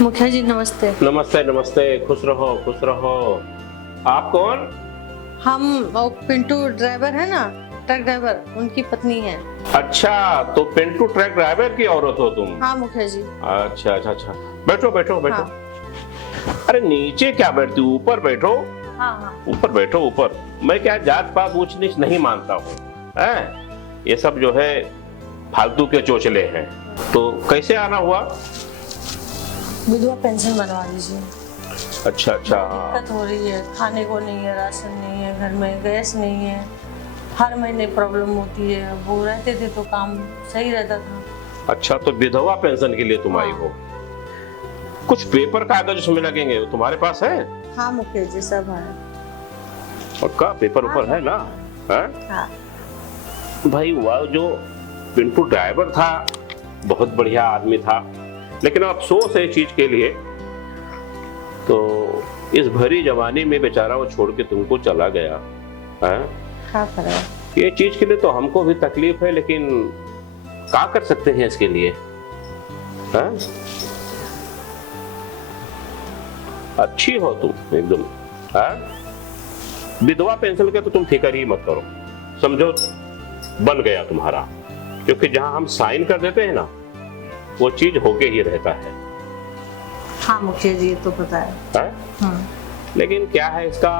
मुखिया जी नमस्ते। नमस्ते नमस्ते, खुश रहो खुश रहो। आप कौन? हम वो पिंटू ड्राइवर है ना, ट्रक ड्राइवर, उनकी पत्नी है। अच्छा, तो पिंटू ट्रक ड्राइवर की औरत हो तुम? हाँ मुखिया जी। अच्छा अच्छा अच्छा, बैठो बैठो बैठो। हाँ। अरे नीचे क्या बैठती हो, ऊपर बैठो। हाँ हाँ। ऊपर बैठो ऊपर। मैं क्या जात पात ऊंच नीच नहीं मानता हूँ, हैं? ये सब जो है फालतू के चोचले हैं। तो कैसे आना हुआ? विधवा पेंशन बनवा दीजिए। अच्छा अच्छा। दिक्कत हो रही है, खाने को नहीं है, राशन नहीं है, घर में गैस नहीं है, हर महीने प्रॉब्लम होती है। वो रहते थे तो काम सही रहता था। अच्छा, तो विधवा पेंशन के लिए तुम आई हो? कुछ पेपर कागज उसमें लगेंगे, वो तुम्हारे पास है? हाँ मुखिया जी, सब है। पक्का पेपर ऊपर है ना? है? हाँ। भाई वह जो पिंटू ड्राइवर था बहुत बढ़िया आदमी था, लेकिन अफसोस है इस चीज के लिए, तो इस भरी जवानी में बेचारा वो छोड़ के तुमको चला गया है। क्या करें? ये चीज के लिए तो हमको भी तकलीफ है, लेकिन क्या कर सकते हैं इसके लिए? है? अच्छी हो तुम एकदम। है? विधवा पेंशन के तो तुम फिक्र ही मत करो, समझो बन गया तुम्हारा, क्योंकि जहां हम साइन कर देते हैं ना वो चीज होके ही रहता है। हाँ मुखिया जी, ये तो पता है। लेकिन क्या है, इसका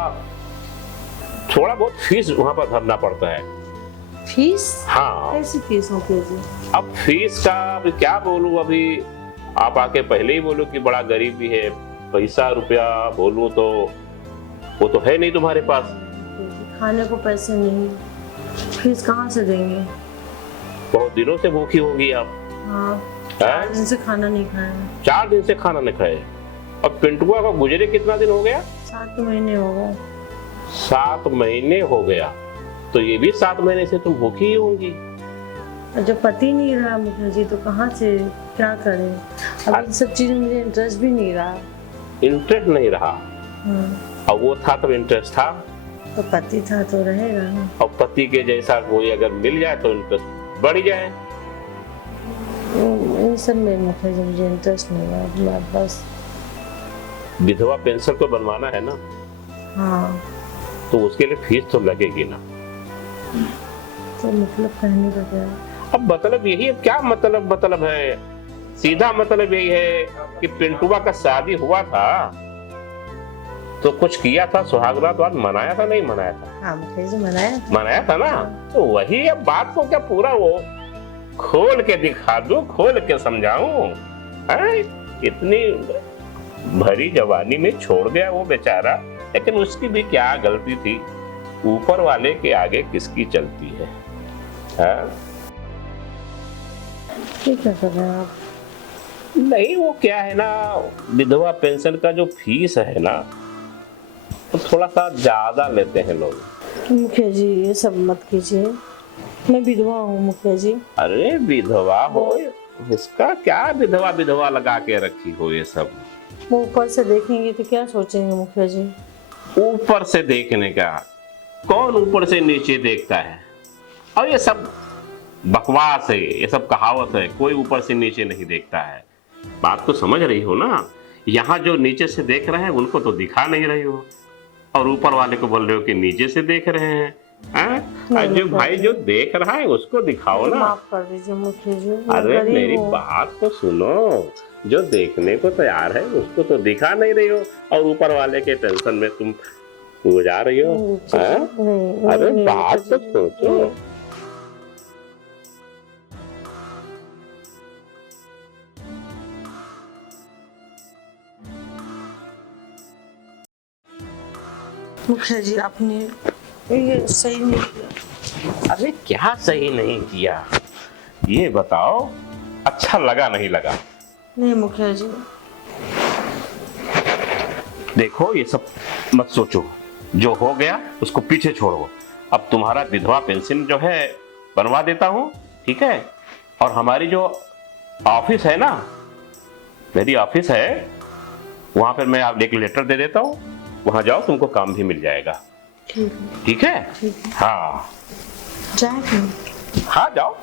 थोड़ा बहुत फीस वहां पर भरना पड़ता है। फीस? हाँ। कैसी फीस मुखिया जी? अब फीस का अभी क्या बोलूं, अभी आप आके पहले ही बोलो कि बड़ा गरीबी है, पैसा रुपया बोलूं तो वो तो है नहीं तुम्हारे पास। खाने को पैसे नहीं, फीस कहाँ से देंगे? बहुत दिनों से भूखी होगी आप। हाँ, 4 दिन से खाना नहीं खाया। 4 दिन से खाना नहीं खाए? अब पिंटुआ का गुजरे कितना दिन हो गया? 7 महीने हो गए। 7 महीने हो गया, तो ये भी 7 महीने से तुम भूखी ही होंगी। जब पति नहीं रहा मुखिया जी तो कहाँ से क्या करें? अब इन सब चीजों में मुझे इंटरेस्ट भी नहीं रहा। इंटरेस्ट नहीं रहा? अब वो था तब इंटरेस्ट था। तो पति था तो रहेगा ना। अब पति के जैसा कोई अगर मिल जाए तो इंटरेस्ट बढ़ जाए। इन सब में मुखिया जी मुझे इंटरेस्ट नहीं रहा। बस विधवा पेंशन तो बनवाना है ना? हाँ। तो उसके लिए फीस तो लगेगी ना? तो मतलब कहने का क्या? अब मतलब यही है, क्या मतलब है? सीधा मतलब यही है कि पिंटुआ का शादी हुआ था तो कुछ किया था, सुहागरात वाद मनाया था नहीं मनाया था? हाँ मुखिया जी, मनाया था ना? तो वही, अब बात को क्या पूरा वो खोल के दिखा दूं, खोल के समझाऊं? इतनी भरी जवानी में छोड़ गया वो बेचारा, लेकिन उसकी भी क्या गलती थी? ऊपर वाले के आगे किसकी चलती है? ठीक है, कर रहे हैं आप? नहीं, वो क्या है ना, विधवा पेंशन का जो फीस है ना तो थोड़ा सा ज्यादा लेते हैं लोग। मुखिया जी ये सब मत कीजिए, मैं विधवा हूँ मुखिया जी। अरे विधवा हो, इसका क्या विधवा विधवा लगा के रखी हो ये सब? वो ऊपर से देखेंगे तो क्या सोचेंगे मुखिया जी? ऊपर से देखने का? कौन ऊपर से नीचे देखता है? और ये सब बकवास है, ये सब कहावत है, कोई ऊपर से नीचे नहीं देखता है। बात तो समझ रही हो ना? यहाँ जो नीचे से देख रहे हैं उनको तो दिखा नहीं रही हो, और ऊपर वाले को बोल रहे हो कि नीचे से देख रहे हैं। जो भाई जो देख रहा है उसको दिखाओ ना। माफ कर दीजिए मुखिया जी। अरे मेरी बात तो सुनो, जो देखने को तैयार है उसको तो दिखा नहीं रही हो, और ऊपर वाले के टेंशन में तुम जा रही हो। अरे बात तो सोचो। मुखिया जी आपने ये सही नहीं किया। अरे क्या सही नहीं किया ये बताओ, अच्छा लगा नहीं लगा? नहीं मुखिया जी। देखो ये सब मत सोचो, जो हो गया उसको पीछे छोड़ो। अब तुम्हारा विधवा पेंशन जो है बनवा देता हूँ, ठीक है? और हमारी जो ऑफिस है ना, मेरी ऑफिस है, वहां पर मैं आप एक लेटर दे देता हूँ, वहां जाओ, तुमको काम भी मिल जाएगा। ठीक है? हाँ जाए? हाँ जाओ,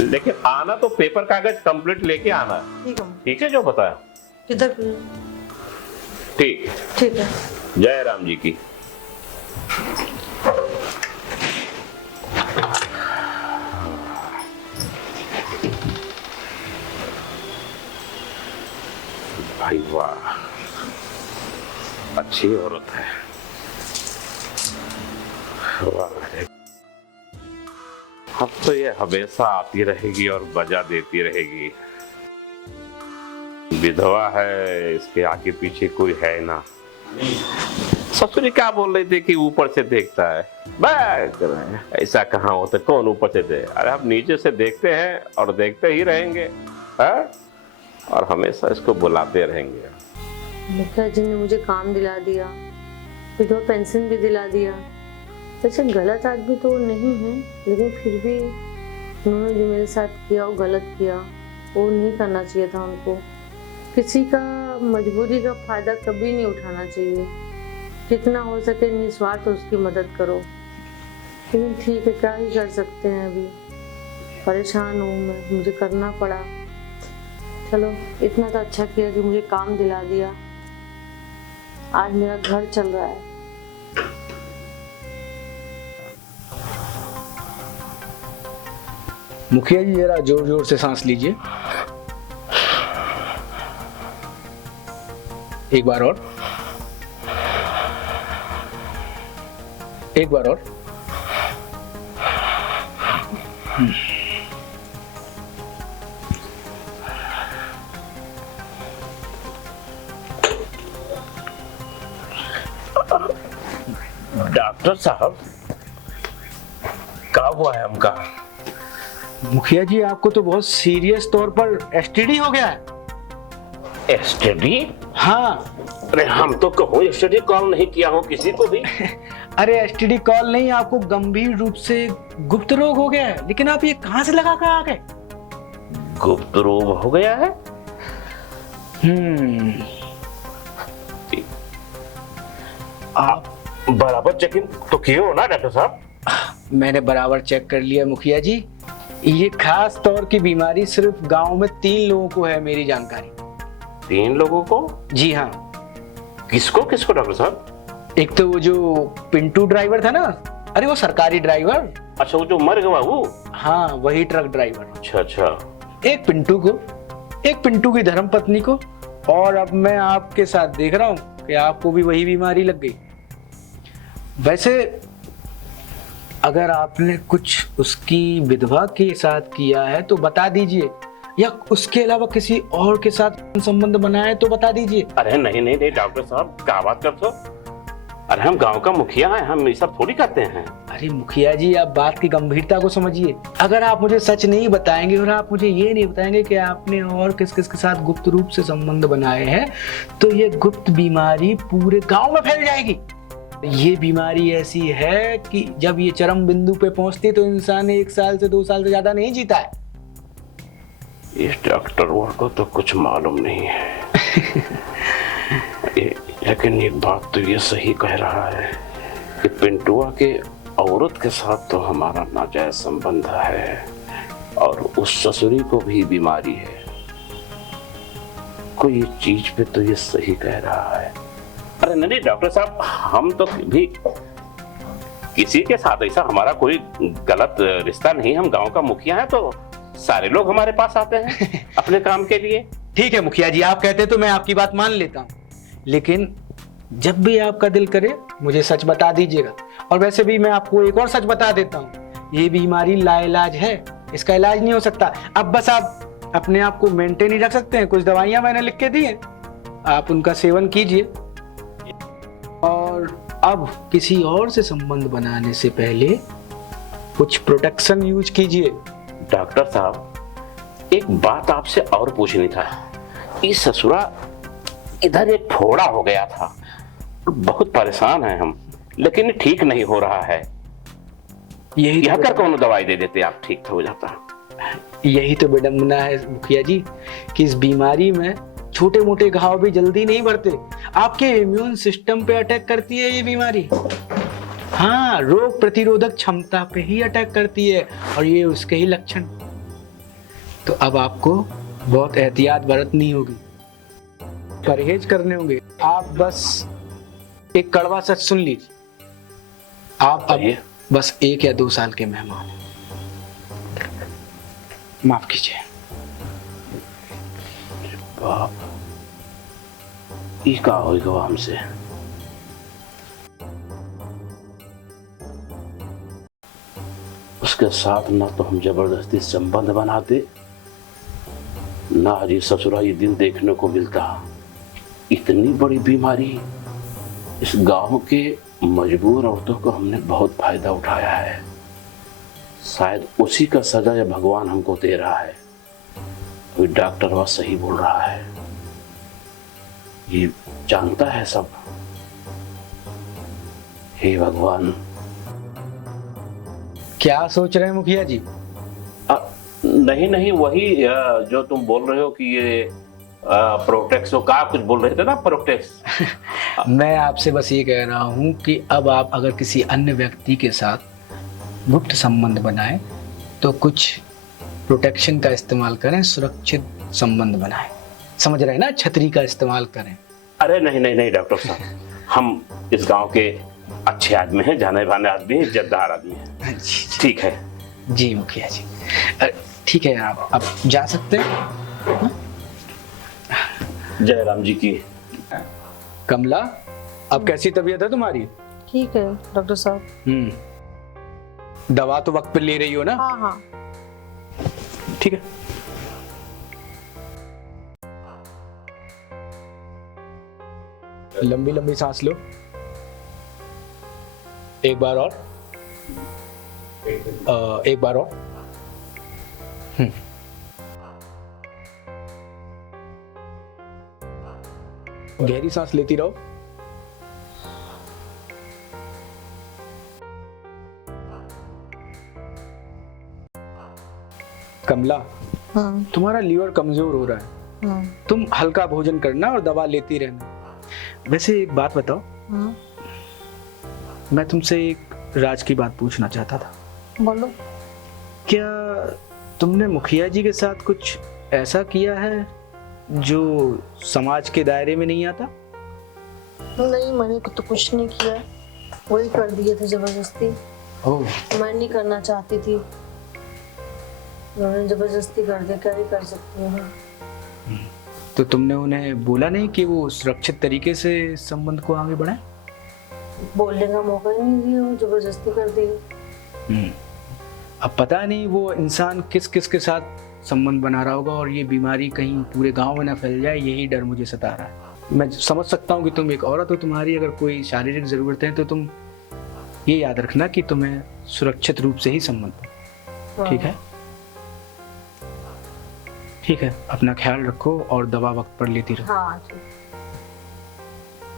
लेकिन आना तो पेपर कागज कंप्लीट लेके आना। ठीक है। ठीक है जो बताया। किधर? ठीक ठीक है। जय राम जी की। भाई वाह, अच्छी औरत है। वाह, अब तो ये हमेशा आती रहेगी और बजा देती रहेगी। विधवा है, इसके आगे पीछे कोई है ना। ससुरी क्या बोल रही थी कि ऊपर से देखता है? ऐसा कहाँ होता, कौन ऊपर से दे? अरे हम नीचे से देखते हैं और देखते ही रहेंगे है? और हमेशा इसको बुलाते रहेंगे। मुखिया जी ने मुझे काम दिला दिया, विधवा पेंशन भी दिला दिया। वैसे गलत आदमी तो वो नहीं है, लेकिन फिर भी उन्होंने जो मेरे साथ किया वो गलत किया। वो नहीं करना चाहिए था उनको। किसी का मजबूरी का फायदा कभी नहीं उठाना चाहिए। जितना हो सके निस्वार्थ उसकी मदद करो। लेकिन ठीक है, क्या ही कर सकते हैं, अभी परेशान हूँ मैं, मुझे करना पड़ा। चलो, इतना तो अच्छा किया कि मुझे काम दिला दिया। आज मेरा घर चल रहा है। मुखिया जी जरा जोर जोर से सांस लीजिए। एक बार और, एक बार और। डॉक्टर साहब, क्या हुआ है हमका? मुखिया जी आपको तो बहुत सीरियस तौर पर एसटीडी हो गया है। एसटीडी? हाँ। अरे हम तो कहो एसटीडी कॉल नहीं किया हूँ किसी को भी। अरे एसटीडी कॉल नहीं, आपको गंभीर रूप से गुप्त रोग हो गया है। लेकिन आप ये कहां से लगा कर आ गए? गुप्त रोग हो गया है? आप बराबर चेकिंग तो किए हो ना डॉक्टर साहब? मैंने बराबर चेक कर लिया मुखिया जी। ये खास तौर की बीमारी सिर्फ गांव में 3 लोगों को है, मेरी जानकारी। 3 लोगों को? जी हाँ। किसको किसको डॉक्टर साहब? एक तो वो जो पिंटू ड्राइवर था ना, अरे वो सरकारी ड्राइवर। अच्छा, वो जो मर गया वो? हाँ, वही ट्रक ड्राइवर। अच्छा अच्छा। एक पिंटू को, एक पिंटू की धर्मपत्नी को, और अब मैं आपके साथ देख रहा हूँ कि आपको भी वही बीमारी लग गई। वैसे अगर आपने कुछ उसकी विधवा के साथ किया है तो बता दीजिए, या उसके अलावा किसी और के साथ संबंध बनाया है तो बता दीजिए। अरे नहीं नहीं नहीं डॉक्टर साहब, क्या बात करते हो? अरे हम गांव का मुखिया हैं, हम ये सब थोड़ी करते हैं। अरे मुखिया जी, आप बात की गंभीरता को समझिए। अगर आप मुझे सच नहीं बताएंगे और आप मुझे ये नहीं बताएंगे कि आपने और किस किस के साथ गुप्त रूप से संबंध बनाए हैं, तो ये गुप्त बीमारी पूरे गांव में फैल जाएगी। ये बीमारी ऐसी है कि जब ये चरम बिंदु पे पहुंचती तो इंसान 1 साल से 2 साल से ज्यादा नहीं जीता है। इस डॉक्टर को तो कुछ मालूम नहीं है। लेकिन एक बात तो ये सही कह रहा है कि पिंटुआ के औरत के साथ तो हमारा नाजायज संबंध है, और उस ससुरी को भी बीमारी है। कोई चीज पे तो ये सही कह रहा है। अरे नहीं डॉक्टर साहब, हम तो भी किसी के साथ ऐसा हमारा कोई गलत रिश्ता नहीं। हम गांव का मुखिया है तो सारे लोग हमारे पास आते हैं अपने काम के लिए। ठीक है मुखिया जी, आप कहते तो मैं आपकी बात मान लेता हूँ, लेकिन जब भी आपका दिल करे मुझे सच बता दीजिएगा। और वैसे भी मैं आपको एक और सच बता देता हूँ, ये बीमारी लाइलाज है, इसका इलाज नहीं हो सकता। अब बस आप अपने आप को मेंटेन ही रख सकते हैं। कुछ दवाइयां मैंने लिख के दी हैं, आप उनका सेवन कीजिए, और अब किसी और से संबंध बनाने से पहले कुछ प्रोटेक्शन यूज कीजिए। डॉक्टर साहब, एक बात आपसे और पूछनी था। इस ससुरा इधर एक फोड़ा हो गया था, बहुत परेशान हैं हम, लेकिन ये ठीक नहीं हो रहा है। यही यहाँ कर कौन दवाई दे देते आप, ठीक हो जाता। यही तो विडंबना है मुखिया जी कि इस बीमारी में छोटे मोटे घाव भी जल्दी नहीं बढ़ते। आपके इम्यून सिस्टम पे अटैक करती है ये बीमारी। हाँ, रोग प्रतिरोधक क्षमता पे ही अटैक करती है, और ये उसके ही लक्षण। तो अब आपको बहुत एहतियात बरतनी होगी। परहेज करने होंगे। आप बस एक कड़वा सच सुन लीजिए, आप अब बताइए। बस 1 या 2 साल के मेहमान हैं। माफ कीजिए। बाप, ये का होगा हमसे। उसके साथ ना तो हम जबरदस्ती संबंध बनाते, ना ये ससुरा ये दिन देखने को मिलता। इतनी बड़ी बीमारी, इस गांव के मजबूर औरतों को हमने बहुत फायदा उठाया है। शायद उसी का सजा या भगवान हमको दे रहा है। कोई डॉक्टर वह सही बोल रहा है, ये जानता है सब। हे भगवान। क्या सोच रहे हैं मुखिया जी? नहीं नहीं, वही जो तुम बोल रहे हो कि ये प्रोटेक्स का कुछ बोल रहे थे ना, प्रोटेक्स। मैं आपसे बस ये कह रहा हूँ कि अब आप अगर किसी अन्य व्यक्ति के साथ गुप्त संबंध बनाएं तो कुछ प्रोटेक्शन का इस्तेमाल करें, सुरक्षित संबंध बनाएं। समझ रहे हैं ना? छतरी का इस्तेमाल करें। अरे नहीं नहीं नहीं डॉक्टर साहब, हम इस गांव के अच्छे आदमी हैं, जाने माने आदमी हैं, इज्जतदार आदमी हैं। ठीक है जी मुखिया जी। ठीक है, आप जा सकते हैं। जय राम जी की। कमला, अब कैसी तबीयत है तुम्हारी? ठीक है डॉक्टर साहब। दवा तो वक्त पे ले रही हो ना? हाँ हाँ। ठीक है। लंबी लंबी सांस लो। एक बार और। एक बार और। गहरी सांस लेती रहो। कमला, हाँ तुम्हारा लीवर कमजोर हो रहा है। हाँ तुम हल्का भोजन करना और दवा लेती रहना। वैसे एक बात बताओ, हाँ। मैं तुमसे एक राज की बात पूछना चाहता था। बोलो। क्या तुमने मुखिया जी के साथ कुछ ऐसा किया है जो समाज के दायरे में नहीं आता? नहीं, मैंने तो कुछ नहीं किया, वही कर दिए थे जबरदस्ती। ओह, मैं नहीं करना चाहती थी, उन्होंने जबरदस्ती कर दिया, क्या ही कर सकती हूँ। तो तुमने उन्हें बोला नहीं कि वो सुरक्षित तरीके से संबंध को आगे बढ़ाए? बोलने का मौका ही नहीं दिया, वो जबरदस्ती कर दी। अब पता नहीं वो इंसान किस किस के साथ संबंध बना रहा होगा और ये बीमारी कहीं पूरे गांव में ना फैल जाए, यही डर मुझे सता रहा है। मैं समझ सकता हूँ कि तुम एक औरत हो, तुम्हारी अगर कोई शारीरिक जरूरत है तो तुम ये याद रखना कि तुम्हें सुरक्षित रूप से ही संबंध हो। ठीक है? ठीक है, अपना ख्याल रखो और दवा वक्त पर लेती रहो। हाँ ठीक।